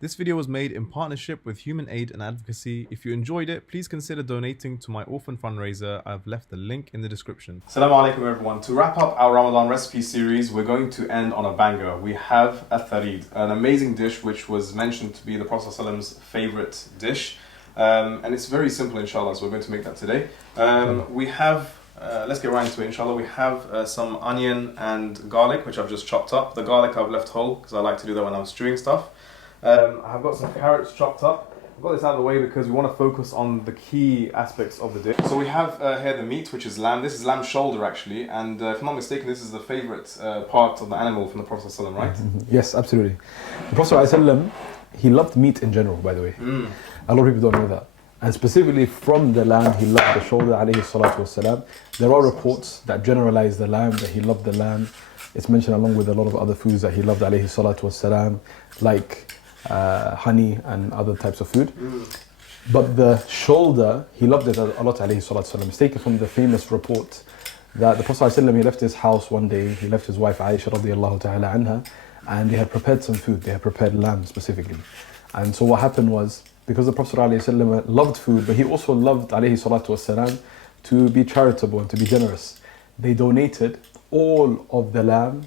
This video was made in partnership with Human Aid and Advocacy. If you enjoyed it, please consider donating to my orphan fundraiser. I've left the link in the description. Assalamu alaikum everyone. To wrap up our Ramadan recipe series, we're going to end on a banger. We have Al-Thareed, an amazing dish which was mentioned to be the Prophet ﷺ's favorite dish. And it's very simple, inshallah, so we're going to make that today. We have, let's get right into it, inshallah. We have some onion and garlic, which I've just chopped up. The garlic I've left whole, because I like to do that when I'm stewing stuff. I've got some carrots chopped up. I've got this out of the way because we want to focus on the key aspects of the dish. So we have here the meat, which is lamb. This is lamb shoulder, actually. And if I'm not mistaken, this is the favorite part of the animal from the Prophet ﷺ, right? Yes, absolutely. The Prophet ﷺ, he loved meat in general, by the way. A lot of people don't know that. And specifically from the lamb, he loved the shoulder, alayhi salatu wasalam. There are reports that generalize the lamb, that he loved the lamb. It's mentioned along with a lot of other foods that he loved, alayhi salatu wasalam, like honey and other types of food. But the shoulder, he loved it a lot, alayhi salatu wasalam. It's taken from the famous report that the Prophet ﷺ, he left his house one day, he left his wife Aisha radiallahu ta'ala anha, and they had prepared some food. They had prepared lamb specifically. And so what happened was, because the Prophet ﷺ loved food, but he also loved alayhi salatu wasalam to be charitable and to be generous, they donated all of the lamb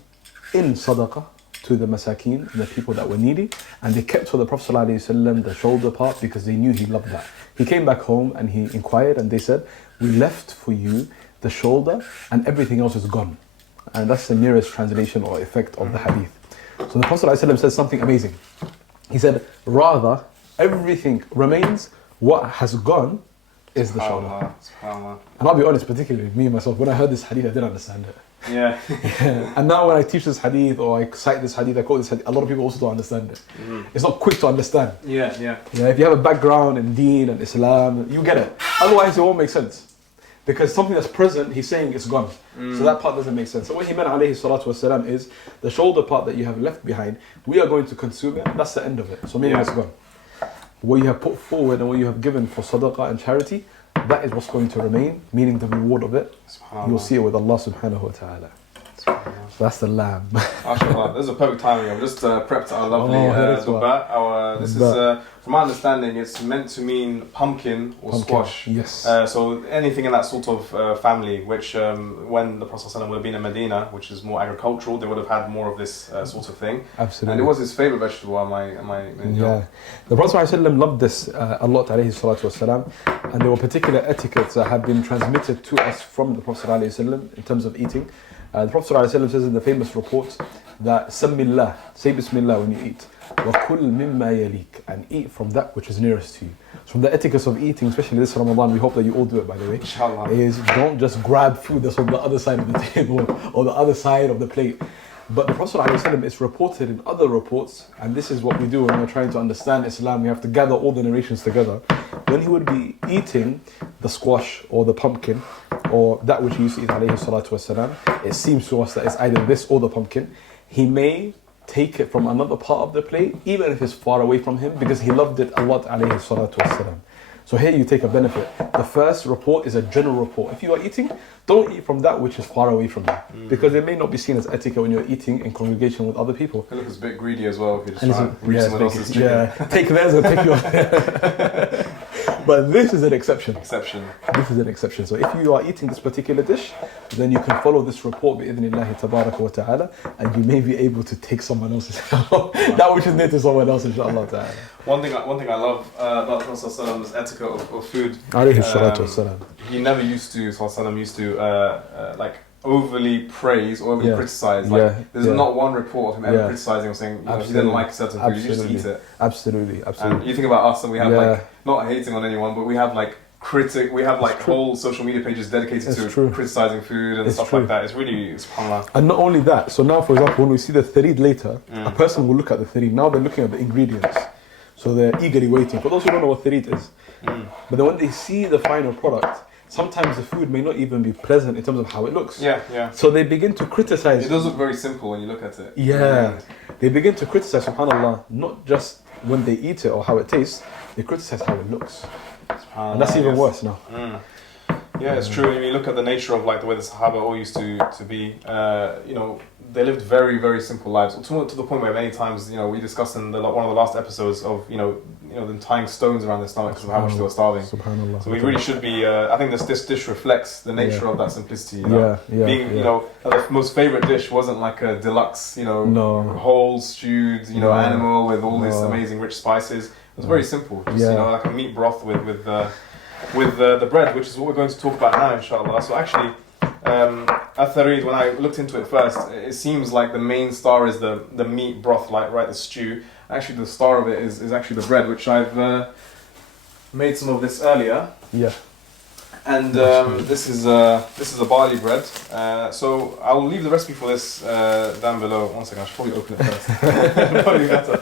in sadaqah to the masakeen, the people that were needy, and they kept for the Prophet ﷺ the shoulder part because they knew he loved that. He came back home and he inquired and they said, we left for you the shoulder and everything else is gone. And that's the nearest translation or effect of the hadith. So the Prophet ﷺ said something amazing. He said, rather, everything remains, what has gone is the shoulder. And I'll be honest, particularly me myself, when I heard this hadith, I didn't understand it. Yeah. And now when I teach this hadith or I cite this hadith, I quote this hadith, a lot of people also don't understand it. It's not quick to understand. Yeah. If you have a background in Deen and Islam, you get it. Otherwise, it won't make sense. Because something that's present, he's saying it's gone. So that part doesn't make sense. So what he meant, alayhi salatu wasalam, is the shoulder part that you have left behind, we are going to consume it, that's the end of it. So meaning it's gone. What you have put forward and what you have given for sadaqah and charity, that is what's going to remain, meaning the reward of it. You'll see it with Allah subhanahu wa ta'ala. So that's the lamb. MashaAllah, this is a perfect timing. I've just prepped our lovely dubat. This is, from my understanding, it's meant to mean pumpkin or squash. Yes. So anything in that sort of family, which when the Prophet ﷺ would have been in Medina, which is more agricultural, they would have had more of this sort of thing. Absolutely. And it was his favorite vegetable. Yeah. The Prophet ﷺ loved this a lot, alayhi salatu wasalam, and there were particular etiquettes that have been transmitted to us from the Prophet ﷺ in terms of eating. The Prophet ﷺ says in the famous reports that Sammillah, say Bismillah when you eat, وَكُلْ مِمَّا يَلِيكَ, and eat from that which is nearest to you. So from the etiquette of eating, especially this Ramadan, we hope that you all do it, by the way, Inshallah, is don't just grab food that's on the other side of the table or the other side of the plate. But the Prophet ﷺ, it's reported in other reports, and this is what we do when we're trying to understand Islam, we have to gather all the narrations together. When he would be eating the squash or the pumpkin, or that which he used to eat, alayhi salatu wasalam, it seems to us that it's either this or the pumpkin, he may take it from another part of the plate, even if it's far away from him, because he loved it a lot, alayhi salatu wasalam. So here you take a benefit. The first report is a general report. If you are eating, don't eat from that which is far away from you, because it may not be seen as etiquette when you're eating in congregation with other people. It looks a bit greedy as well if you're just trying to reach someone else's chicken. Yeah, take theirs and take yours. But this is an exception. This is an exception. So if you are eating this particular dish, then you can follow this report bi'idhnillahi tabaraka wa ta'ala, and you may be able to take someone else's that which is near to someone else, inshallah ta'ala. One thing I love about the Prophet's etiquette of food. Alayhi salatu wasalam. He never used to, like overly praise or overly criticize. There's not one report of him ever criticizing or saying he didn't like a certain food, you just eat it. Absolutely. And you think about us, and we have like, not hating on anyone, but we have like whole social media pages dedicated to criticizing food and stuff like that. It's really subhanAllah. And not only that, so now for example, when we see the Thareed later, a person will look at the Thareed. Now they're looking at the ingredients. So they're eagerly waiting. For those who don't know what Thareed is, but then when they see the final product, sometimes the food may not even be pleasant in terms of how it looks. Yeah. So they begin to criticize. It does look very simple when you look at it. Yeah. They begin to criticize, subhanAllah, not just when they eat it or how it tastes, they criticize how it looks. And that's even worse now. Yeah, it's true. When you look at the nature of like the way the Sahaba all used to be, you know, they lived very, very simple lives. To the point where many times, you know, we discussed in one of the last episodes of, you know, them tying stones around their stomach because of how much they were starving. Subhanallah. So we really should be. I think this dish reflects the nature of that simplicity. You know? Being, you know, the most favorite dish wasn't like a deluxe, you know, whole stewed, you know, animal with all these amazing rich spices. It was very simple. Just, you know, like a meat broth with the bread, which is what we're going to talk about now, inshallah. So actually, Al-Thareed, when I looked into it first, it seems like the main star is the meat broth, like the stew. Actually, the star of it is actually the bread, which I've made some of this earlier. Yeah. And this is a barley bread. So I'll leave the recipe for this down below. One second, I should probably open it first. Probably better.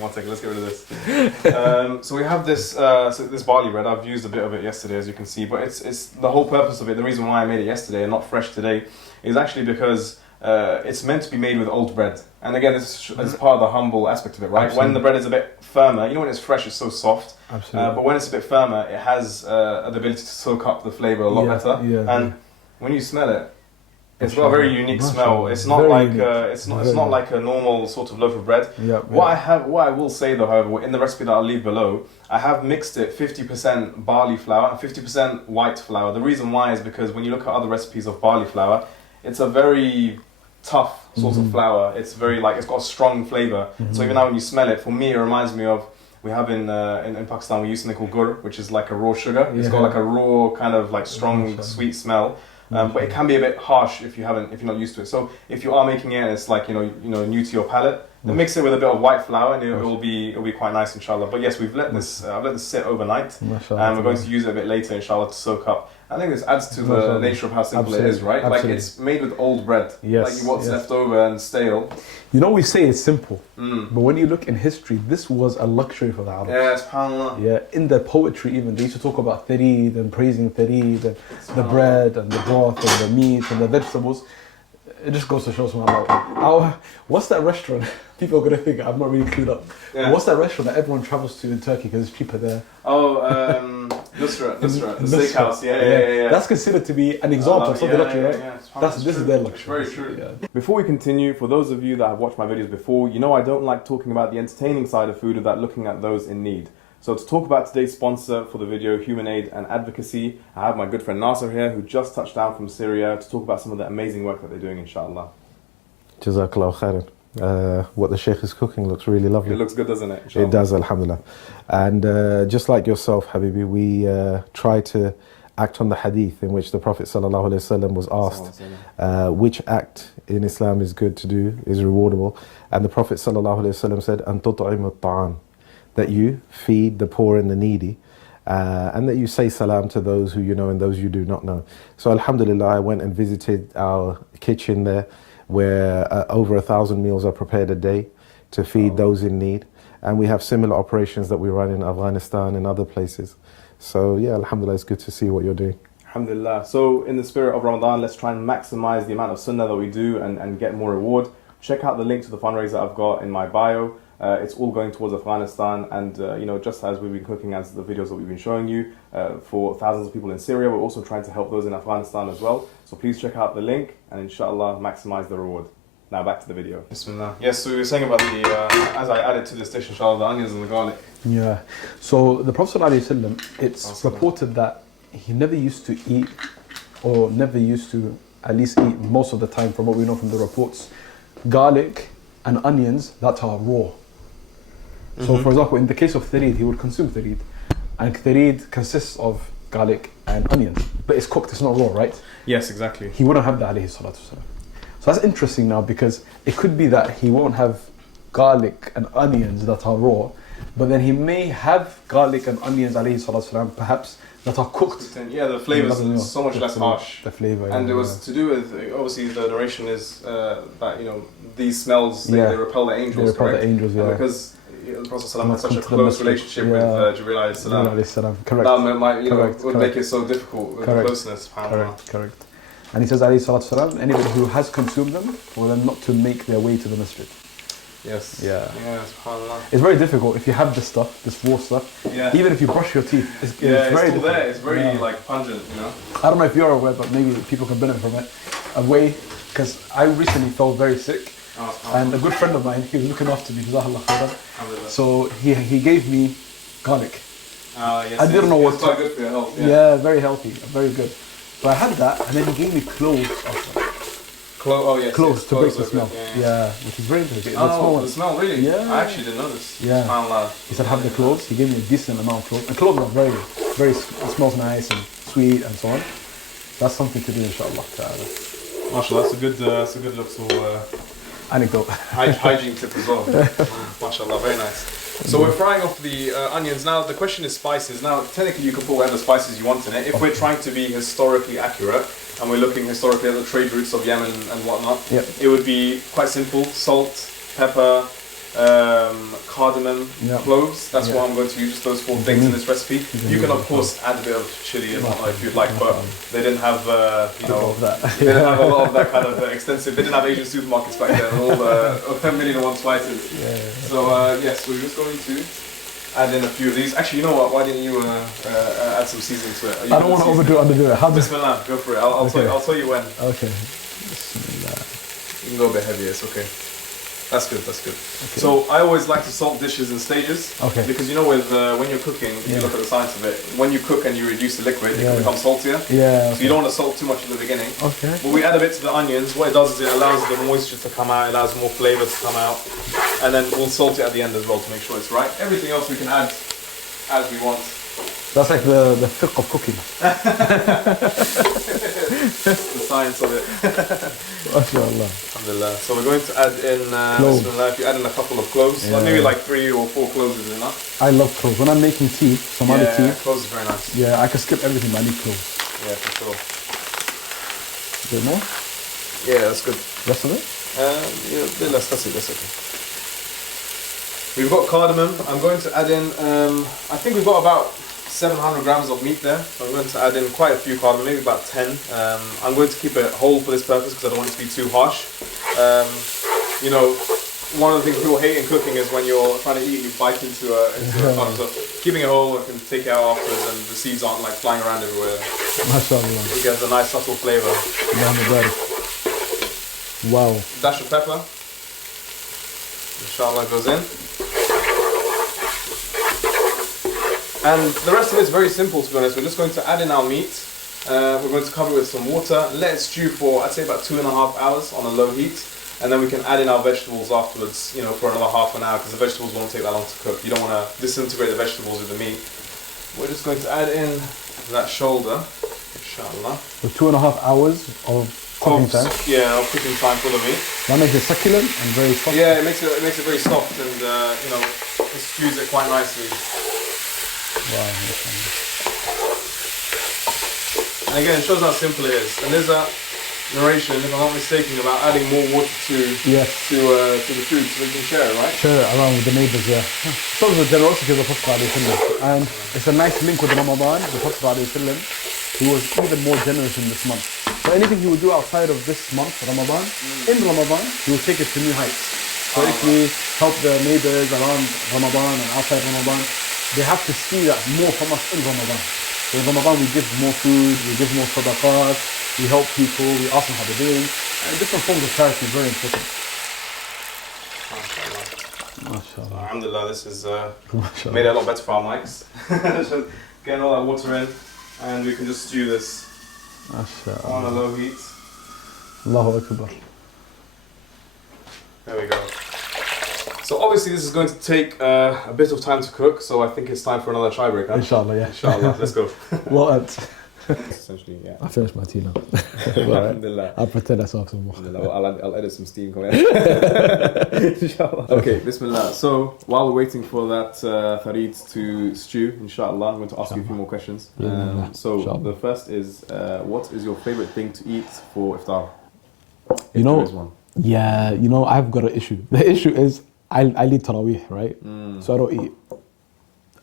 One second, let's get rid of this. So we have this this barley bread. I've used a bit of it yesterday, as you can see. But it's the whole purpose of it. The reason why I made it yesterday and not fresh today is actually because it's meant to be made with old bread. And again, this is part of the humble aspect of it, right? Absolutely. When the bread is a bit firmer, you know, when it's fresh, it's so soft. Absolutely. But when it's a bit firmer, it has the ability to soak up the flavour a lot better. And when you smell it, it's got a very unique smell. It's not like it's not like a normal sort of loaf of bread. What I will say though, however, in the recipe that I'll leave below, I have mixed it 50% barley flour and 50% white flour. The reason why is because when you look at other recipes of barley flour, it's a very tough sort of flour. It's very it's got a strong flavour. So even now when you smell it, for me it reminds me of, we have in Pakistan we use something called gur, which is like a raw sugar. It's got like a raw kind of like strong sweet smell. But it can be a bit harsh if you're not used to it. So if you are making it and it's like you know new to your palate, then mix it with a bit of white flour and it'll be quite nice, inshallah. But yes, I've let this sit overnight, and we're going to use it a bit later, inshallah, to soak up. I think this adds to the nature of how simple it is, right? Absolutely. Like it's made with old bread, like what's left over and stale. You know, we say it's simple, but when you look in history, this was a luxury for the Arabs. Yeah, subhanAllah. Yeah, in their poetry even, they used to talk about Thareed and praising Thareed and the bread and the broth and the meat and the vegetables. It just goes to show subhanAllah. What's that restaurant? People are going to think I'm not really clued up. Yeah. What's that restaurant that everyone travels to in Turkey because it's cheaper there? Oh, Nusrat, the steakhouse. Yeah. That's considered to be an example of something luxury, right? This is their luxury. Very true. Yeah. Before we continue, for those of you that have watched my videos before, you know I don't like talking about the entertaining side of food without looking at those in need. So to talk about today's sponsor for the video, Human Aid and Advocacy, I have my good friend Nasser here, who just touched down from Syria, to talk about some of the amazing work that they're doing, inshallah. Jazakallah khairan. What the sheikh is cooking looks really lovely. It looks good, doesn't it? Inshallah. It does, alhamdulillah. And just like yourself, Habibi, we try to act on the hadith in which the Prophet ﷺ was asked which act in Islam is good to do, is rewardable. And the Prophet ﷺ said, أَن تُطْعِمُ الطَّعَامِ, that you feed the poor and the needy, and that you say salam to those who you know and those you do not know. So alhamdulillah, I went and visited our kitchen there, where over 1,000 meals are prepared a day to feed those in need. And we have similar operations that we run in Afghanistan and other places. So yeah, alhamdulillah, it's good to see what you're doing. Alhamdulillah. So in the spirit of Ramadan, let's try and maximize the amount of sunnah that we do and get more reward. Check out the link to the fundraiser I've got in my bio. It's all going towards Afghanistan, and you know, just as we've been cooking as the videos that we've been showing you for thousands of people in Syria, we're also trying to help those in Afghanistan as well. So please check out the link and inshallah maximize the reward. Now back to the video. Bismillah. Yes, so we were saying about the, as I added to this dish, inshallah, the onions and the garlic. Yeah. So the Prophet ﷺ, it's reported that he never used to eat, or never used to at least eat most of the time, from what we know from the reports, garlic and onions that are raw. So for example, in the case of Thareed, he would consume Thareed. And Thareed consists of garlic and onions, but it's cooked, it's not raw, right? Yes, exactly. He wouldn't have that, alayhi salatu wasalam. So that's interesting now, because it could be that he won't have garlic and onions that are raw, but then he may have garlic and onions, alayhi salatu wasalam, perhaps that are cooked. Yeah, the flavour is so much less harsh. The flavour. And it was to do with, obviously the narration is that, you know, these smells, they repel the angels, they repel the angels, yeah. Because the Prophet ﷺ had such a close relationship with Jibreel alayhi salam. Correct. It would make it so difficult with the closeness. Correct. And he says, alayhi salatu wasalam, anybody who has consumed them, for them not to make their way to the masjid. Yes. Yeah. Yeah, subhanAllah. It's very difficult if you have this stuff, this raw stuff. Yeah. Even if you brush your teeth, it's It's very still difficult. there. It's very Yeah. like pungent, you know. I don't know if you're aware, but maybe people can benefit from it. A way, because I recently fell very sick, and a good friend of mine, he was looking after me, Jazakallah khairan. Alhamdulillah. So he gave me garlic. Yes, I didn't know what it's quite good for your health. Yeah, very healthy, very good. So I had that, and then he gave me cloves after. Cloves To break the are smell. good, Yeah, which is very interesting. The smell, really? Yeah. I actually didn't know this. Yeah. SubhanAllah. He said have the cloves. He gave me a decent amount of cloves. And cloves are very, very. It smells nice and sweet and so on. That's something to do, inshallah. Mashallah, that's a good little Anecdote. hygiene tip as well. Mashallah, very nice. So we're frying off the onions. Now the question is spices. Now technically you can put whatever spices you want in it. If we're trying to be historically accurate and we're looking historically at the trade routes of Yemen and whatnot, it would be quite simple: salt, pepper, cardamom, cloves. That's what I'm going to use, just those 4 things in this recipe. You can of course add a bit of chili and whatnot if you'd like, but they didn't have they didn't have a lot of that kind of extensive. They didn't have Asian supermarkets back then, all the 10 million and one spices. So yes, we're just going to add in a few of these. Actually, you know what? Why didn't you add some seasoning to it? I don't want to overdo it. How does? Bismillah, go for it. I'll tell you when. Okay. Bismillah. You can go a bit heavier. It's okay. That's good. Okay. So I always like to salt dishes in stages. Okay. Because you know, with when you're cooking, if you look at the science of it, when you cook and you reduce the liquid, it can become saltier. Yeah. So you don't want to salt too much in the beginning. Okay. But we add a bit to the onions. What it does is it allows the moisture to come out. It allows more flavor to come out, and then we'll salt it at the end as well to make sure it's right. Everything else we can add as we want. That's like the fiqh of cooking. The science of it. MashaAllah. Alhamdulillah. So we're going to add in, bismillah, if you add in a couple of cloves, like maybe like 3 or 4 cloves is enough. I love cloves. When I'm making tea, Somali tea. Cloves is very nice. Yeah, I can skip everything, but I need cloves. Yeah, for sure. A bit more? Yeah, that's good. Rest of it? Yeah, a bit less, that's okay. We've got cardamom. I'm going to add in, I think we've got about 700 grams of meat there. So I'm going to add in quite a few cardamom, maybe about 10. I'm going to keep it whole for this purpose because I don't want it to be too harsh. You know, one of the things people hate in cooking is when you're trying to eat and you bite into a cardamom. So keeping it whole, I can take it out afterwards and the seeds aren't like flying around everywhere. MashaAllah. It gives a nice subtle flavour. Wow. Dash of pepper. Inshallah goes in. And the rest of it is very simple, to be honest. We're just going to add in our meat. We're going to cover it with some water. Let it stew for, I'd say, about 2.5 hours on a low heat. And then we can add in our vegetables afterwards, you know, for another half an hour, because the vegetables won't take that long to cook. You don't want to disintegrate the vegetables with the meat. We're just going to add in that shoulder, inshallah. So 2.5 hours of cooking time? Yeah, of cooking time for the meat. That makes it succulent and very soft? Yeah, it makes it very soft and, you know, it stews it quite nicely. Wow. And again, it shows how simple it is. And there's a narration, if I'm not mistaken, about adding more water to the food so we can share it, right? Share it around with the neighbours, yeah. Shows the generosity of the Prophet ﷺ. And it's a nice link with Ramadan. The Prophet ﷺ, he was even more generous in this month. So anything he would do outside of this month, Ramadan, in Ramadan, he would take it to new heights. So if we help the neighbours around Ramadan and outside Ramadan, they have to see that more from us in Ramadan. So in Ramadan we give more food, we give more sadaqat, we help people, we ask them how they're doing. And different forms of charity is very important. MashaAllah. Alhamdulillah, this is made it a lot better for our mics. So getting all that water in, and we can just stew this on a low heat. Allahu Akbar. There we go. So obviously this is going to take a bit of time to cook, so I think it's time for another try break, huh? Inshallah, yeah. Inshallah, let's go. Well, Essentially, yeah. I finished my tea now. Alhamdulillah. I'll pretend I still have some more. I'll edit some steam coming out. Inshallah. Okay, bismillah. So while we're waiting for that Thareed to stew, inshallah, I'm going to ask you a few more questions. So the first is, what is your favorite thing to eat for iftar? You know, there is one. Yeah, you know, I've got an issue. The issue is I lead Taraweeh, right? So I don't eat.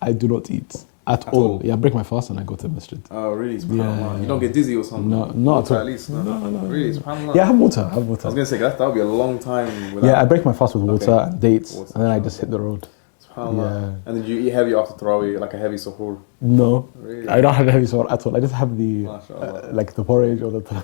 I do not eat. At all. Yeah, I break my fast and I go to the masjid. Oh, really? SubhanAllah. You don't get dizzy or something? No, not at all. At least, no. No. Really? SubhanAllah. Yeah, I have water. I was going to say, that would be a long time without... Yeah, I break my fast with water and dates, Water, and then I just hit the road. SubhanAllah. Yeah. And then you eat heavy after Tarawih, like a heavy suhoor? No, Really? I don't have a heavy sore at all. I just have the like the porridge or the.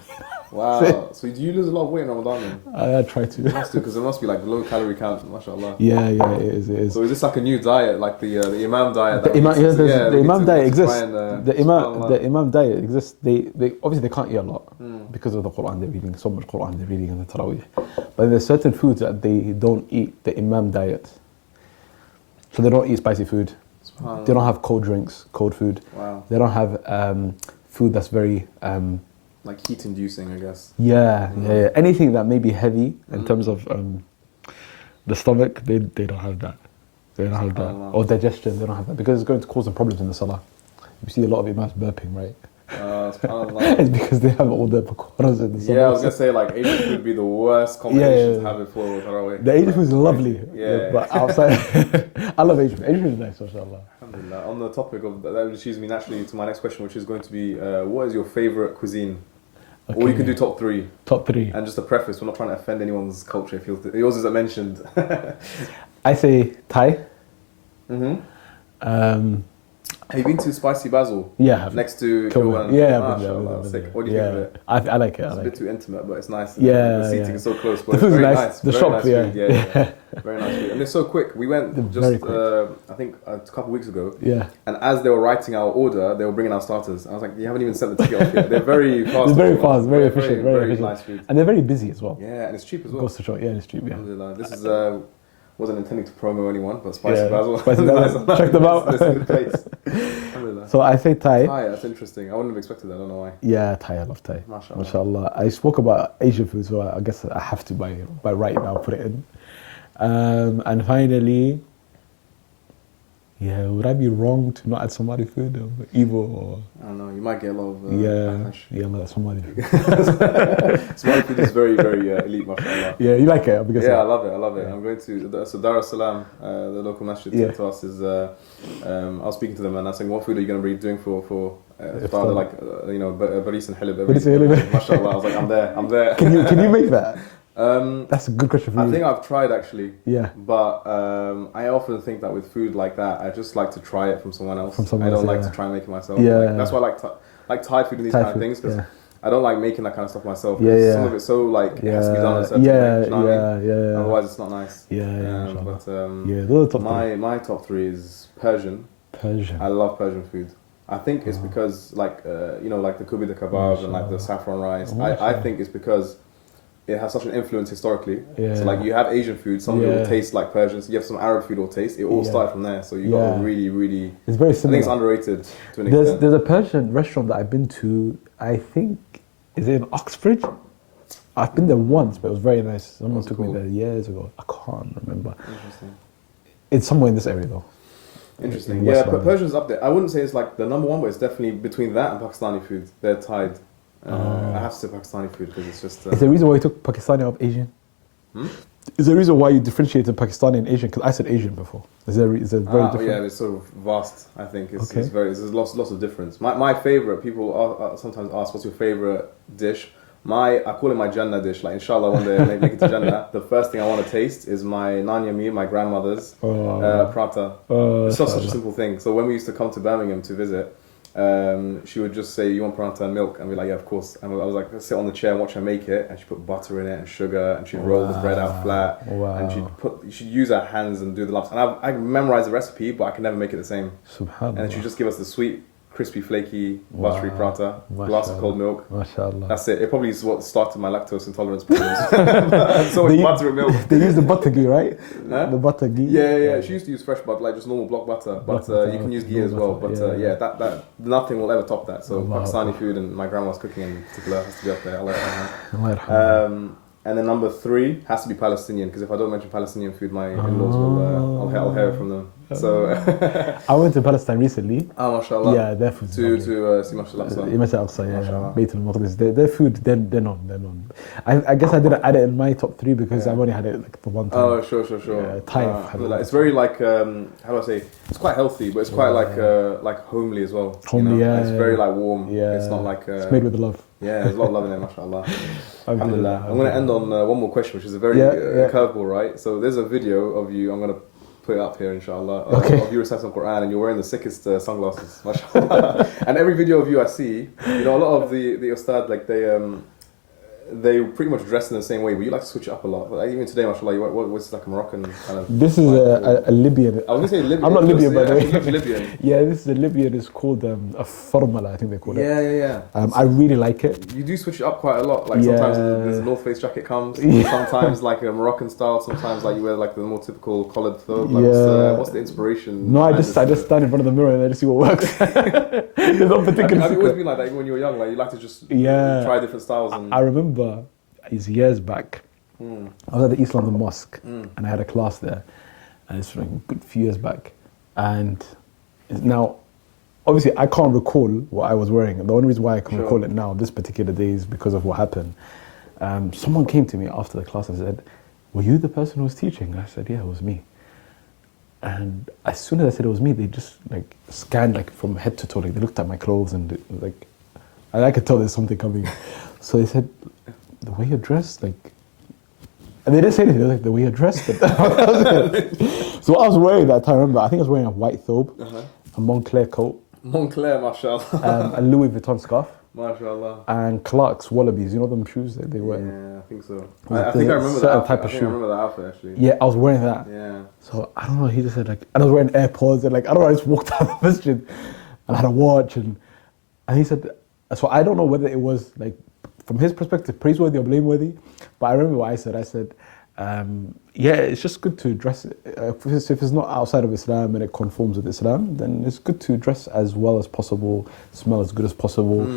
Wow. So do you lose a lot of weight in Ramadan then? I try to. You must do, because it must be like low calorie count, mashallah. Yeah, it is. So is this like a new diet, like the Imam diet? The Imam diet exists. The The Imam diet exists. They obviously they can't eat a lot because of the Quran they're reading. So much Quran they're reading in the Tarawih. But there's certain foods that they don't eat. The Imam diet. So they don't eat spicy food. They don't have cold drinks, cold food. Wow. They don't have food that's very like heat inducing, I guess. Yeah. Anything that may be heavy in terms of the stomach, they don't have that. They don't have that. Or digestion, they don't have that because it's going to cause them problems in the salah. You see a lot of imams burping, right? It's because they have all the pakoras in the salah. Yeah, I was gonna say like Asian food would be the worst combination to have it for Tarawih. The Asian food is lovely. Yeah. But outside, I love Asian food. Asian food is nice, mashallah. Alhamdulillah. On the topic of that, would choose me naturally to my next question, which is going to be, what is your favorite cuisine? Okay. Or you can do top three. Top three. And just a preface, we're not trying to offend anyone's culture. If yours isn't mentioned. I say Thai. Have you been to Spicy Basil? Yeah. Next to Kilburn. Yeah, I've been there. What do you think of it? I like it. It's a bit too intimate, but it's nice. Yeah. The seating is so close, but the it's very nice. nice. The very shop, nice food. Yeah. Very nice food. And it's so quick. We went I think a couple of weeks ago. Yeah. And as they were writing our order, they were bringing our starters. I was like, you haven't even sent the ticket off yet. They're very fast. They're very fast, very efficient, very efficient. Nice food. And they're very busy as well. Yeah, and it's cheap as well. Goes to show. Yeah, it's cheap. Yeah. Alhamdulillah. This is wasn't intending to promo anyone, but Spicy Basil. Spicy Basil. Check them out. It's a good place. Alhamdulillah. So I say Thai. Thai, that's interesting. I wouldn't have expected that. I don't know why. Yeah, Thai. I love Thai. MashaAllah. MashaAllah. I spoke about Asian food, so I guess I have to by right now put it in. And finally, would I be wrong to not add Somali food or evil or? I don't know. You might get a lot of no, Somali food. Somali food is very, very elite, mashallah. Yeah, you like it? I love it. Yeah. I'm going to Dar es Salaam, the local masjid to us is. I was speaking to them and I was saying, what food are you going to be doing for Father, like baris and halib? Mashallah. I was like, I'm there. Can you make that? That's a good question for you. I think I've tried actually. Yeah. But I often think that with food like that, I just like to try it from someone else. I don't like to try and make it myself. Yeah. That's why I like Thai food and these kind of things because I don't like making that kind of stuff myself. Yeah. Some of it's so like it has to be done a certain way. You know what I mean? Yeah. Otherwise, it's not nice. Yeah. But those are top my top three is Persian. I love Persian food. I think it's because like like the kubi the kebab and like the saffron rice. I think it's because it has such an influence historically. So like you have Asian food, some of it will taste like Persian. So you have some Arab food will taste. It all started from there. So you got to really, really. It's very similar. I think it's underrated to an extent. There's a Persian restaurant that I've been to. I think is it in Oxford? I've been there once, but it was very nice. Someone took me there years ago. I can't remember. Interesting. It's somewhere in this area though. Interesting. Yeah, but Persian's up there. I wouldn't say it's like the number one, but it's definitely between that and Pakistani food. They're tied. I have to say Pakistani food because it's just... Is there a reason why you took Pakistani out of Asian? Is there a reason why you differentiated Pakistani and Asian? Because I said Asian before. Is there very different? Yeah, it's sort of vast, I think. It's there's lots of difference. My favourite, people sometimes ask, what's your favourite dish? I call it my Jannah dish. Like, inshallah, one day I make it to Jannah. The first thing I want to taste is my Nanya Mir, my grandmother's prata. It's such a simple thing. So when we used to come to Birmingham to visit, she would just say, you want paratha and milk? And we're like, yeah, of course. And I was like, sit on the chair and watch her make it. And she put butter in it and sugar, and she'd roll the bread out flat. And she'd use her hands and do the lumps. And I memorized the recipe, but I can never make it the same. Subhanallah. And then she'd just give us the sweet, crispy, flaky, buttery prata, glass of cold milk. MashaAllah. That's it. It probably is what started my lactose intolerance problems. So much butter and milk. They use the butter ghee, right? Huh? The butter ghee. Yeah. She used to use fresh butter, like just normal block butter. But you can use ghee as well. But that nothing will ever top that. So Pakistani food and my grandma's cooking in particular has to be up there. I like that. And then number 3 has to be Palestinian, because if I don't mention Palestinian food, my in-laws will, I'll hear it from them. So I went to Palestine recently. oh, mashallah. Yeah, their food's To see Mashallah. Mashallah, yeah, Mashallah. Beit al-Maqdis. Their food, they're known. I guess I didn't add it in my top 3 because I've only had it like the one time. Oh, sure. Yeah, Thai. It's very like how do I say? It's quite healthy, but it's quite like homely as well. Homely, you know? yeah. And it's very like warm. Yeah. It's not like it's made with love. yeah, there's a lot of love in it, mashallah. Alhamdulillah. I'm going to end on one more question, which is a very curveball, right? So there's a video of you, I'm going to put it up here, inshallah, of you reciting the Quran, and you're wearing the sickest sunglasses, mashallah. And every video of you I see, you know, a lot of the Ustadh, like they pretty much dress in the same way, but you like to switch it up a lot. Like even today, mashallah, you what's like a Moroccan kind of... This is a Libyan. I was going to say Libyan. I'm not Libyan, by the way. Libyan. Yeah, this is a Libyan. It's called a formula, I think they call it. Yeah. I really like it. You do switch it up quite a lot. Like sometimes there's a North Face jacket comes, sometimes like a Moroccan style, sometimes like you wear like the more typical collared thobe. Like what's the inspiration? No, I just stand in front of the mirror and I just see what works. There's no particular Have you always been like that even when you were young? Like you like to just try different styles? And... I remember it's years back. I was at the East London Mosque and I had a class there, and it's like a good few years back. And now, obviously, I can't recall what I was wearing. The only reason why I can recall it now, this particular day, is because of what happened. Someone came to me after the class and said, "Were you the person who was teaching?" I said, "Yeah, it was me." And as soon as I said it was me, they just like scanned like from head to toe. Like they looked at my clothes and like, and I could tell there's something coming. So they said, "The way you're dressed, like," and they didn't say anything. They were like, "The way you're dressed." So what I was wearing that time, I remember, I think I was wearing a white thobe, a Montclair coat, mashallah, a Louis Vuitton scarf, mashallah, and Clark's Wallabies. You know them shoes that they wear? Yeah, I think so. I think I remember that outfit. I remember that outfit actually. Yeah, I was wearing that. Yeah. So I don't know. He just said like, and I was wearing AirPods and like I don't know. I just walked out of the masjid and I had a watch and he said. So I don't know whether it was like from his perspective praiseworthy or blameworthy, but I remember what I said. I said, yeah, it's just good to dress. If it's not outside of Islam and it conforms with Islam, then it's good to dress as well as possible, smell as good as possible,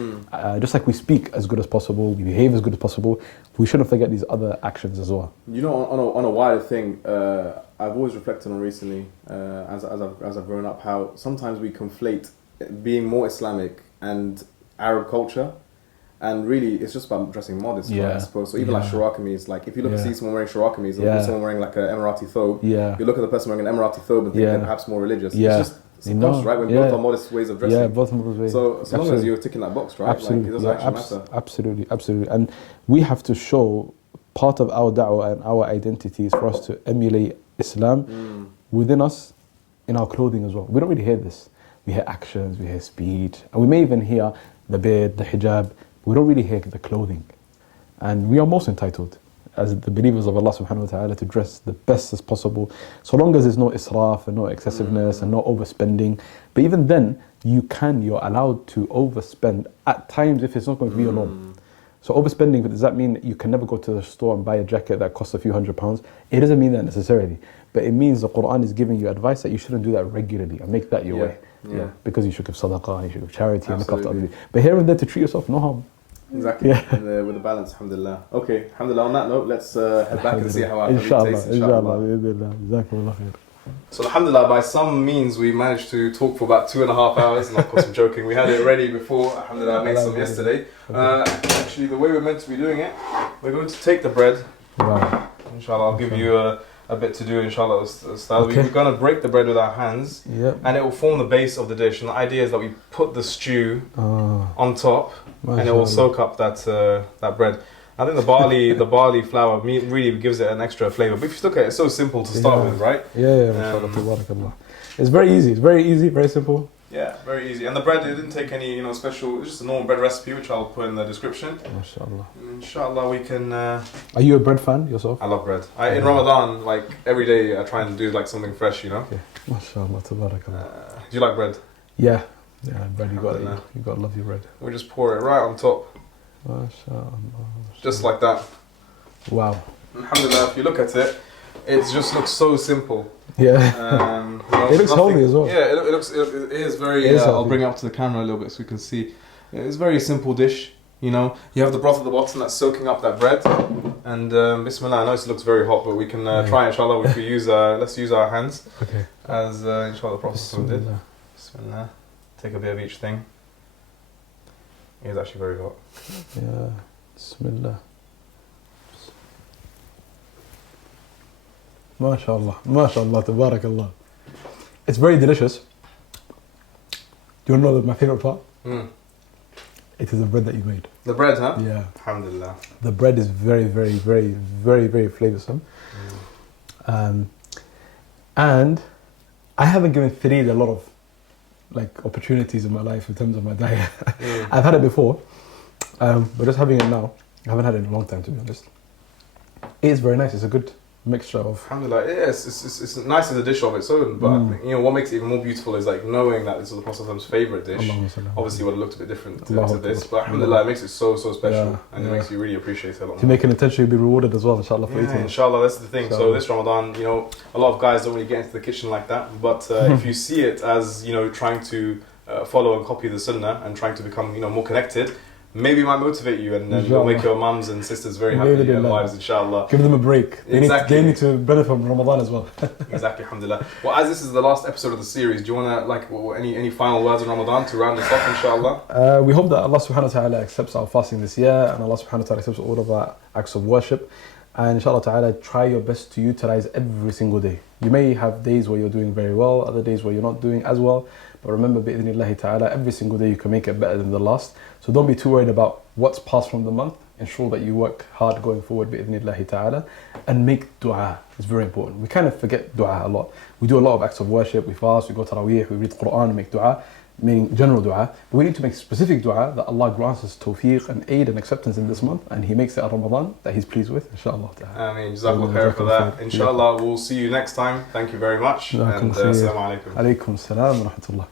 just like we speak as good as possible, we behave as good as possible. We shouldn't forget these other actions as well. You know, on a wider thing, I've always reflected on recently, as I've grown up, how sometimes we conflate being more Islamic and Arab culture. And really, it's just about dressing modest, right, I suppose. So even like shura kameez, like if you look see someone wearing shura kameez, or someone wearing like an Emirati thobe, you look at the person wearing an Emirati thobe and think they're perhaps more religious. It's just subconscious, right? When both are modest ways of dressing. Yeah, both modest ways. So as long as you're ticking that box, right? Absolutely. Like, it doesn't actually matter. Absolutely. And we have to show part of our da'wah and our identity is for us to emulate Islam within us, in our clothing as well. We don't really hear this. We hear actions, we hear speech, and we may even hear the beard, the hijab. We don't really hear the clothing. And we are most entitled as the believers of Allah subhanahu wa ta'ala to dress the best as possible, so long as there's no israf and no excessiveness and no overspending. But even then, you're allowed to overspend at times if it's not going to be your norm. So overspending, does that mean you can never go to the store and buy a jacket that costs a few £100s? It doesn't mean that necessarily. But it means the Quran is giving you advice that you shouldn't do that regularly and make that your way. Yeah. Because you should give sadaqah, you should give charity and look after others. But here and there to treat yourself, no harm. Exactly. Yeah. With the balance, alhamdulillah. Okay, alhamdulillah. On that note, let's head back and see how our tastes, inshallah. So alhamdulillah, by some means we managed to talk for about 2.5 hours, and of course I'm joking, we had it ready before, alhamdulillah, I made some yesterday. Actually, the way we're meant to be doing it, we're going to take the bread, inshallah, I'll give you a bit to do, inshallah, style. We're going to break the bread with our hands, and it will form the base of the dish, and the idea is that we put the stew on top, and it will soak up that bread. I think the barley flour really gives it an extra flavour. But if you look at it, it's so simple to start with, right? It's very easy. It's very easy, very simple. Yeah, very easy. And the bread, it didn't take any, special. It's just a normal bread recipe, which I'll put in the description. MashaAllah. Inshallah, we can. Are you a bread fan yourself? I love bread. In Ramadan, like every day, I try and do like something fresh, Okay. MashaAllah, tabarakallah. Do you like bread? Yeah, bread. You got to love your bread. We just pour it right on top. MashaAllah. Just like that. Wow. Alhamdulillah, if you look at it, it just looks so simple. Yeah. It looks healthy as well. Yeah, it is very. I'll bring it up to the camera a little bit so you can see. It's a very simple dish. You know, you have the broth at the bottom that's soaking up that bread. And Bismillah, I know it looks very hot, but we can try, inshallah, if we use, let's use our hands. Okay. As inshallah the Prophet did. Bismillah. Bismillah. Take a bit of each thing. It is actually very hot. Yeah. Bismillah. MashaAllah. MashaAllah. Tabarakallah. It's very delicious. Do you want to know my favorite part? It is the bread that you made. The bread, huh? Yeah. Alhamdulillah. The bread is very, very, very, very, very flavoursome. And I haven't given Thareed a lot of like opportunities in my life in terms of my diet. I've had it before, but just having it now, I haven't had it in a long time, to be honest. It is very nice. It's a good mixture of. Alhamdulillah, yes, it's nice as a dish of its own, but you know what makes it even more beautiful is like knowing that this is the Prophet's favourite dish. Obviously, would have looked a bit different to this, but Alhamdulillah, it makes it so special, and it makes you really appreciate it a lot more. If you make an intention, you'll be rewarded as well, inshallah, for eating. Inshallah, that's the thing. Inshallah. So this Ramadan, you know, a lot of guys don't really get into the kitchen like that, but if you see it as, you know, trying to follow and copy the Sunnah and trying to become, you know, more connected, maybe it might motivate you, and then you'll make your mums and sisters very happy and wives, inshallah. Give them a break. They need to benefit from Ramadan as well. Exactly, alhamdulillah. Well, as this is the last episode of the series, do you want to, like, any final words on Ramadan to round us off, inshallah? We hope that Allah subhanahu wa ta'ala accepts our fasting this year, and Allah subhanahu wa ta'ala accepts all of our acts of worship. And inshallah ta'ala, try your best to utilize every single day. You may have days where you're doing very well, other days where you're not doing as well. But remember, bi'idhnillahi ta'ala, every single day you can make it better than the last. So don't be too worried about what's passed from the month. Ensure that you work hard going forward, bi'idhnillahi ta'ala. And make dua. It's very important. We kind of forget dua a lot. We do a lot of acts of worship. We fast, we go Taraweeh, we read Quran, and make dua. Meaning general dua. But we need to make specific dua that Allah grants us tawfiq and aid and acceptance in this month. And He makes it a Ramadan that He's pleased with, inshallah ta'ala. Ameen. Jazakallah khair for that. Inshallah, we'll see you next time. Thank you very much. And assalamu alaikum. Alaikum salam wa rahmatullah.